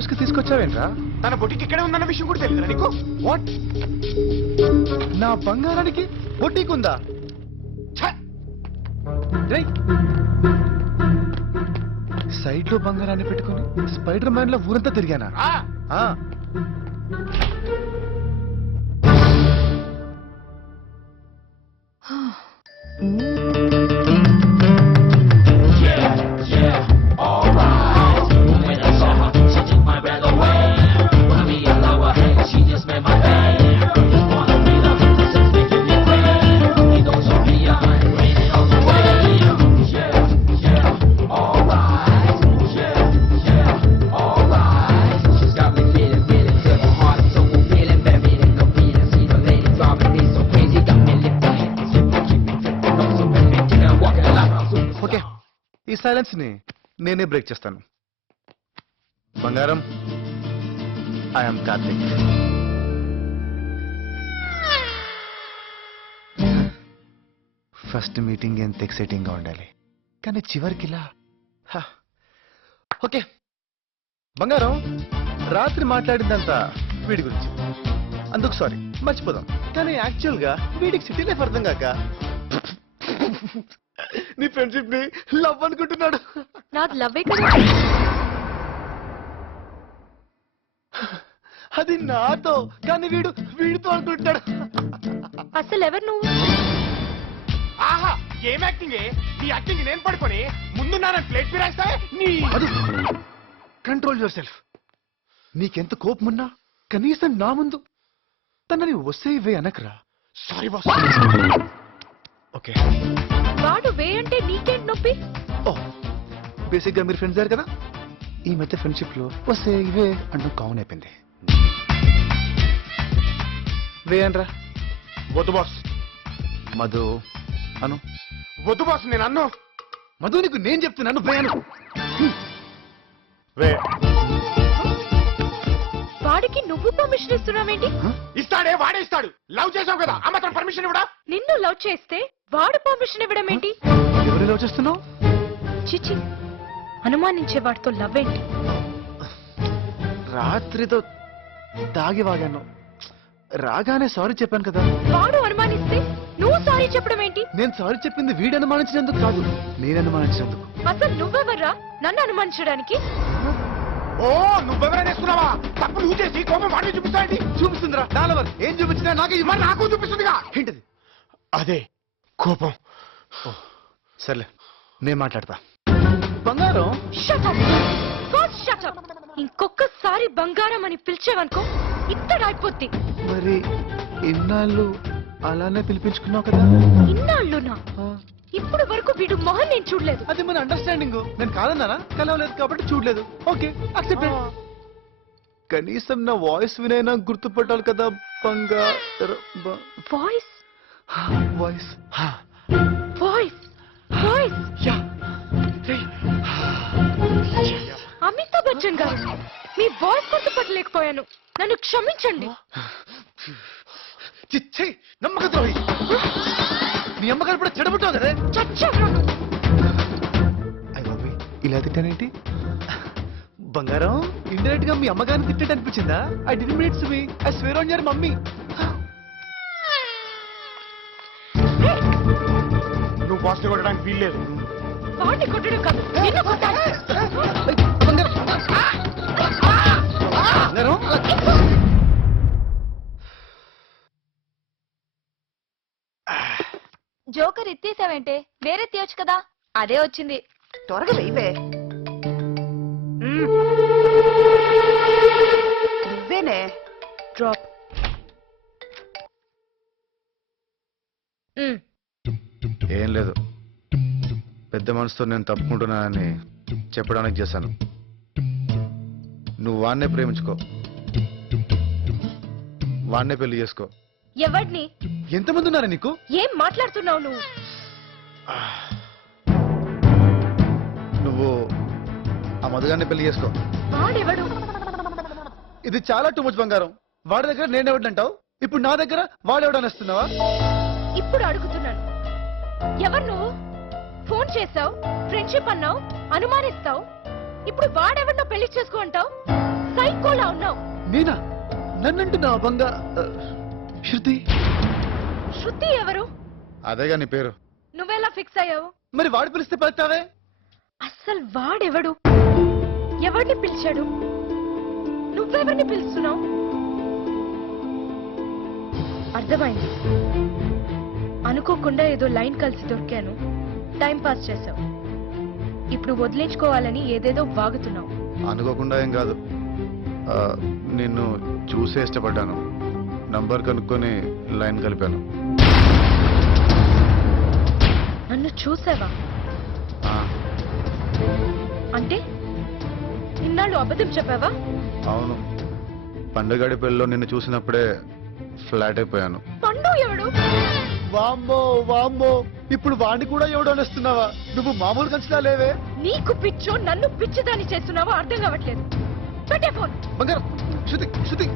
Office కి తీసుకొచ్చావేంట్రా? తన బొటికి ఇక్కడే ఉందన్న విషయం కూడా తెలియదు నీకు? వాట్? నా బంగారానికి బొట్టీకి ఉందా? సైడ్ లో బంగారాన్ని పెట్టుకుని స్పైడర్ మ్యాన్ లో ఊరంతా తిరిగానా? ఆ. ఈ సైలెన్స్ ని నేనే బ్రేక్ చేస్తాను. బంగారం, ఐఎమ్ కార్తిక్. ఫస్ట్ మీటింగ్ ఎంత ఎక్సైటింగ్ గా ఉండాలి, కానీ చివరికి ఇలా. ఓకే బంగారం, రాత్రి మాట్లాడిందంతా వీడి గురించి, అందుకు సారీ, మర్చిపోదాం. కానీ యాక్చువల్ గా వీడికి సిటీ లైఫ్ అర్థం కాక నీ ఫ్రెండ్షిప్ ని లవ్ అనుకుంటున్నాడు. నాది లవ్వే కదా. అది నాతో, కానీ వీడితో అనుకుంటున్నాడు. అసలు ఎవరు నువ్వు? ఆహా, ఏం యాక్టింగ్? నీ యాక్టింగ్ నేను పడుకొని ముందున్నానని ప్లేట్ ఫిరాయిస్తా. నీ కంట్రోల్ యువర్ సెల్ఫ్. నీకెంత కోపమున్నా కనీసం నా ముందు తనని వస్తే వే అనకరా. Sorry boss. ఓకే, వాడు వే అంటే నీకేంటి నొప్పి? ఓ బేసిక్ గా మీరు ఫ్రెండ్స్ అయ్యారు కదా, ఈ మధ్య ఫ్రెండ్షిప్ లో వస్తే ఇవే అంటూ కామన్ అయిపోయింది. వే అనరా. వద్దు బాస్. మధు అను. వద్దు బాస్, నేను అన్ను. మధు నీకు నేను చెప్తున్నాను వే అను. వే. వాడికి నువ్వు పర్మిషన్ ఇస్తున్నావేంటి? ఇస్తాడే, వాడే ఇస్తాడు. లవ్ చేసావు కదా, ఆ మాత్రం పర్మిషన్ ఇవ్వడా? నిన్ను లవ్ చేస్తే వాడు పర్మిషన్ ఇవ్వడం ఏంటి? ఎవరు లవ్ చేస్తున్నావు? చిచి, అనుమానించే వాడితో లవ్ ఏంటి? రాత్రితో తాగి వాగాను, రాగానే సారీ చెప్పాను కదా. వాడు అనుమానిస్తే నువ్వు సారీ చెప్పడం ఏంటి? నేను సారీ చెప్పింది వీడు అనుమానించినందుకు కాదు, నేను అనుమానించినందుకు. అసలు నువ్వెవర్రా నన్ను అనుమానించడానికి? ఓ, నువ్వెవరైనా వేసుకున్నావా? తప్పు నువ్వు చేసి కోపం వాడిని చూపిస్తాయండి. చూపిస్తుందిరా డాలవర్. ఏం చూపించినా నాకే మరి నాకు చూపిస్తుందిగా. ఏంటది? అదే కోపం. సర్లే, నేను మాట్లాడతా. బంగారం, Shut up! First shut up! ఇంకొకసారి బంగారం అని పిలిచేవనుకో ఇత్తడైపోద్ది. మరి ఇన్నాళ్ళు అలానే పిలిపించుకున్నావు కదా. ఇన్నాళ్ళునా? ఇప్పుడు వరకు వీడు మొహం నేను చూడలేదు. అది మన అండర్స్టాండింగ్. నేను కాదన్నానా? కలవలేదు కాబట్టి చూడలేదు. Okay, accepted. కనీసం నా వాయిస్ వినైనా గుర్తుపట్టాలి కదా. Voice voice voice voice Amitabh Bachchan గారు, మీ వాయిస్ గుర్తుపట్టలేకపోయాను, నన్ను క్షమించండి. చిచ్చే నమ్మక ద్రోహి. నీ అమ్మగారు కూడా చెడబుట్టావు కదా. చచ్చాను. అయ్యి ఇలా తిట్టానేంటి? బంగారం, ఇండైరెక్ట్ గా మీ అమ్మగారిని తిట్టేట అనిపించిందా? I didn't mean it to me. I swear on your mummy. నువ్వు బాస్ కొట్టడానికి వీల్లేదు. వాడిని కొట్టడం కాదు, నిన్ను కొట్టాలి. బంగారం, జోకర్ ఎత్తేసావంటే వేరే తీయొచ్చు కదా. అదే వచ్చింది. త్వరగా వెయ్యవే. నువ్వేనే. డ్రాప్. ఏం లేదు, పెద్ద మనసుతో నేను తప్పుకుంటున్నానని చెప్పడానికి చేశాను. నువ్వు వాన్నే ప్రేమించుకో, వాన్నే పెళ్లి చేసుకో. ఎవడిని? ఎంతమంది ఉన్నారా నీకు? ఏం మాట్లాడుతున్నావు నువ్వు? నువ్వు ఆ మధుగాన్ని పెళ్లి చేసుకో. వాడెవడు? ఇది చాలా టూ మచ్ బంగారం. వాడి దగ్గర నేనెవడంటావు, ఇప్పుడు నా దగ్గర వాడెవడనిస్తున్నావా? ఇప్పుడు అడుగుతున్నాను, ఎవరు నువ్వు? ఫోన్ చేసావు, ఫ్రెండ్షిప్ అన్నావు, అనుమానిస్తావు, ఇప్పుడు వాడెవడినో పెళ్లి చేసుకో అంటావు. సైకోలా ఉన్నావు. నేనా? నన్నంటున్నా బంగా శృతి? శృతి ఎవరు? అదేగా నీ పేరు. నువ్వెలా ఫిక్స్ అయ్యావు? మరి వాడు పిలిస్తే పలుకుతావే? అస్సలు వాడెవడు? ఎవరిని పిలిచాడు? నువ్వెవరిని పిలుస్తున్నావు? అర్థమైంది. అనుకోకుండా ఏదో లైన్ కలిసి దొరికాను, టైం పాస్ చేసావు. ఇప్పుడు వదిలించుకోవాలని ఏదేదో వాగుతున్నావు. అనుకోకుండా ఏం కాదు, నిన్ను చూసే ఇష్టపడ్డాను. నంబర్ కనుక్కొని లైన్ కలిపాను. నన్ను చూసావా? ఆ, అంటే ఇన్నాళ్ళు అబద్ధం చెప్పావా? అవును. పండుగడి పెళ్ళిలో నిన్ను చూసినప్పుడే ఫ్లాట్ అయిపోయాను. పండు ఎవడు? వామ్మో వామ్మో, ఇప్పుడు వాడిని కూడా ఎవడో అనేస్తున్నావా? నువ్వు మామూలు కంచినా లేవే. నీకు పిచ్చో నన్ను పిచ్చిదాన్ని చేస్తున్నావో అర్థం కావట్లేదు. పెట్టే ఫోన్. బంగారం, శృతి శృతి.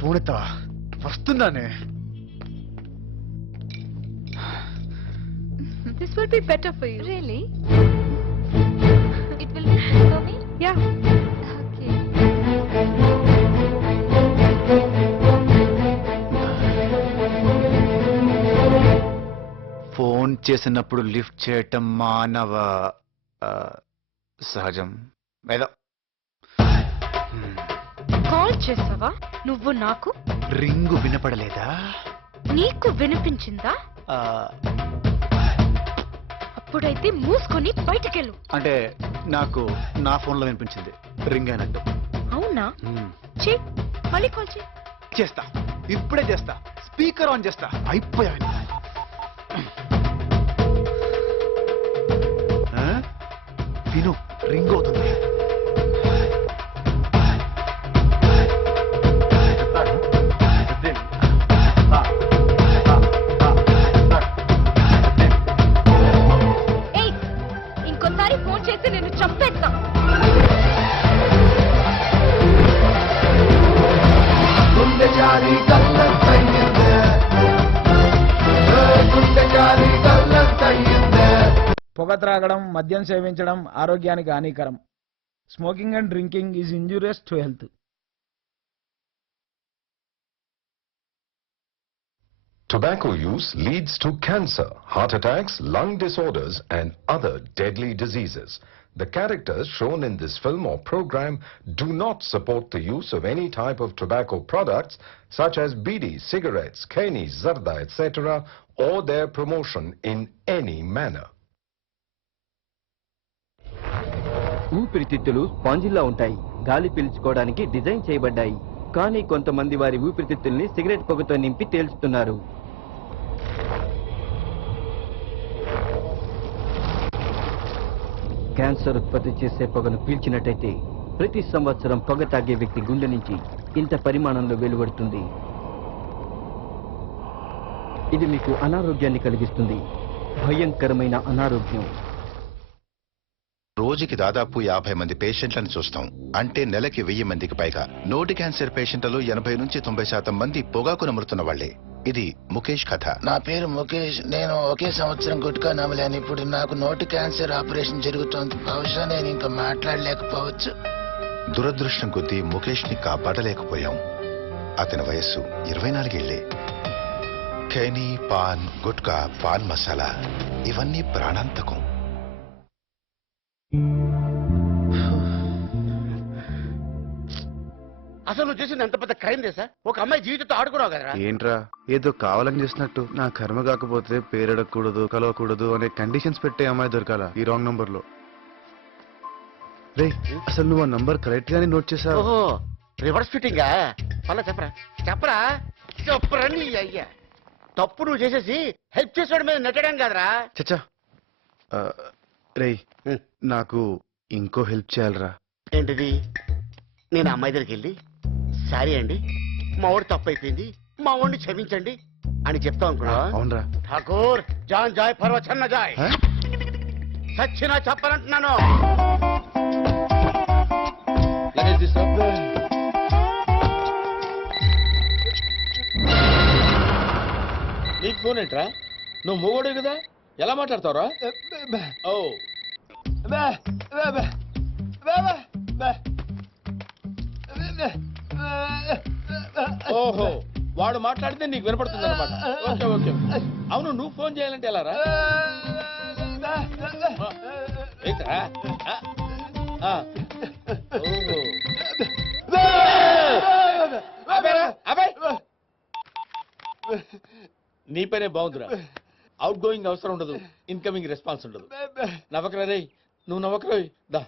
Phone ఎత్తవా? వస్తున్నానే. This will be better for you. Really? It will be good for me? Yeah. Okay. Phone చేసినప్పుడు లిఫ్ట్ చేయటం మానవ సహజం. ఏదో కాల్ చేసావా నువ్వు నాకు? రింగు వినపడలేదా? నీకు వినిపించిందా? అప్పుడైతే మూసుకొని బయటకెళ్ళు. అంటే నాకు నా ఫోన్లో వినిపించింది రింగ్ అయినట్టు. అవునా? చే మళ్ళీ కాల్ చే. చేస్తా, ఇప్పుడే చేస్తా. స్పీకర్ ఆన్ చేస్తా. అయిపోయా. విను, రింగ్ అవుతుంది. ఏయ్, ఇంకోసారి ఫోన్ చేసి నేను చంపేస్తా. పొగ త్రాగడం, మద్యం సేవించడం ఆరోగ్యానికి హానికరం. Smoking and drinking is injurious to health. Tobacco use leads to cancer, heart attacks, lung disorders, and other deadly diseases. The characters shown in this film or program do not support the use of any type of tobacco products such as bidi, cigarettes, keni, zarda, etc., or their promotion in any manner. ఊపిరితిత్తులు spongilla ఉంటాయి. గాలి పీల్చుకోవడానికి design చేయబడ్డాయి. కానీ కొంతమంది వారి ఊపిరితిత్తుల్ని cigarette పొగతో నింపి తేల్చుతున్నారు. Cancer ఉత్పత్తి చేసే పొగను పీల్చినట్టయితే ప్రతి సంవత్సరం పొగ తాగే వ్యక్తి గుండె నుంచి ఇంత పరిమాణంలో వెలువడుతుంది. ఇది మీకు అనారోగ్యాన్ని కలిగిస్తుంది. భయంకరమైన అనారోగ్యం. రోజుకి దాదాపు 50 మంది పేషెంట్లను చూస్తాం. అంటే నెలకి 1000 మందికి పైగా. నోటి క్యాన్సర్ పేషెంట్లలో 80 నుంచి 90% మంది పొగాకు నములుతున్న వాళ్లే. ఇది ముఖేష్ కథ. నా పేరు ముఖేష్. నేను ఒకే సంవత్సరం గుట్కా నమలాను. ఇప్పుడు నాకు నోటి క్యాన్సర్ ఆపరేషన్ జరుగుతోంది. బహుశా నేను ఇంకా మాట్లాడలేకపోవచ్చు. దురదృష్టం కొద్దీ ముఖేష్ ని కాపాడలేకపోయాం. అతని వయస్సు 24 ఏళ్లే. ఖైనీ, పాన్, గుట్కా, పాన్ మసాలా ఇవన్నీ ప్రాణాంతకం. అసలు నువ్వు చేసింది ఎంత పెద్ద క్రైమ్ చేసా? ఒక అమ్మాయి జీవితంతో ఆడుకున్నావు కదరా. ఏంట్రా ఏదో కావాలని చేసినట్టు? నా కర్మ కాకపోతే పేరెడకూడదు, కలవకూడదు అనే కండిషన్స్ పెట్టే అమ్మాయి దొరకాల ఈ రాంగ్ నంబర్ లో. రే, అసలు నువ్వు ఆ నంబర్ కరెక్ట్ గానే నోట్ చేసావు. ఓహో, రివర్స్ ఫిట్టింగా? అలా చెప్పరా చెప్పరా చెప్పరా నీ అయ్యా. తప్పు నువ్వు చేసేసి హెల్ప్ చేసేవాడి మీద నెట్టడం కాదురా. చచ్చా. రే, నాకు ఇంకో హెల్ప్ చేయాలరా. ఏంటిది? నేను అమ్మాయి దగ్గరికి వెళ్ళి సారీ అండి, మా వాడు తప్పు అయిపోయింది, మా వాడిని క్షమించండి అని చెప్తాం అనుకున్నా. అవునరా. ఠాకూర్ జాన్ జాయ్ పర్వచన్న జాయ్. చచ్చినా చెప్పనంటున్నాను. నీకు ఫోన్ ఏంట్రా? నువ్వు మూగోడే కదా, ఎలా మాట్లాడతావురా? ఓ ఓహో, వాడు మాట్లాడితే నీకు వినపడుతుంది అనమాట. Okay okay. అవును, నువ్వు ఫోన్ చేయాలంటే ఎలా రా? ఏంట్రా? ఓహో. అబ్బాయి, నీ పనే బాగుందిరా. అవుట్ గోయింగ్ అవసరం ఉండదు, ఇన్కమింగ్ రెస్పాన్స్ ఉండదు. నవ్వకరా రే, నువ్వు నవ్వకరా. దా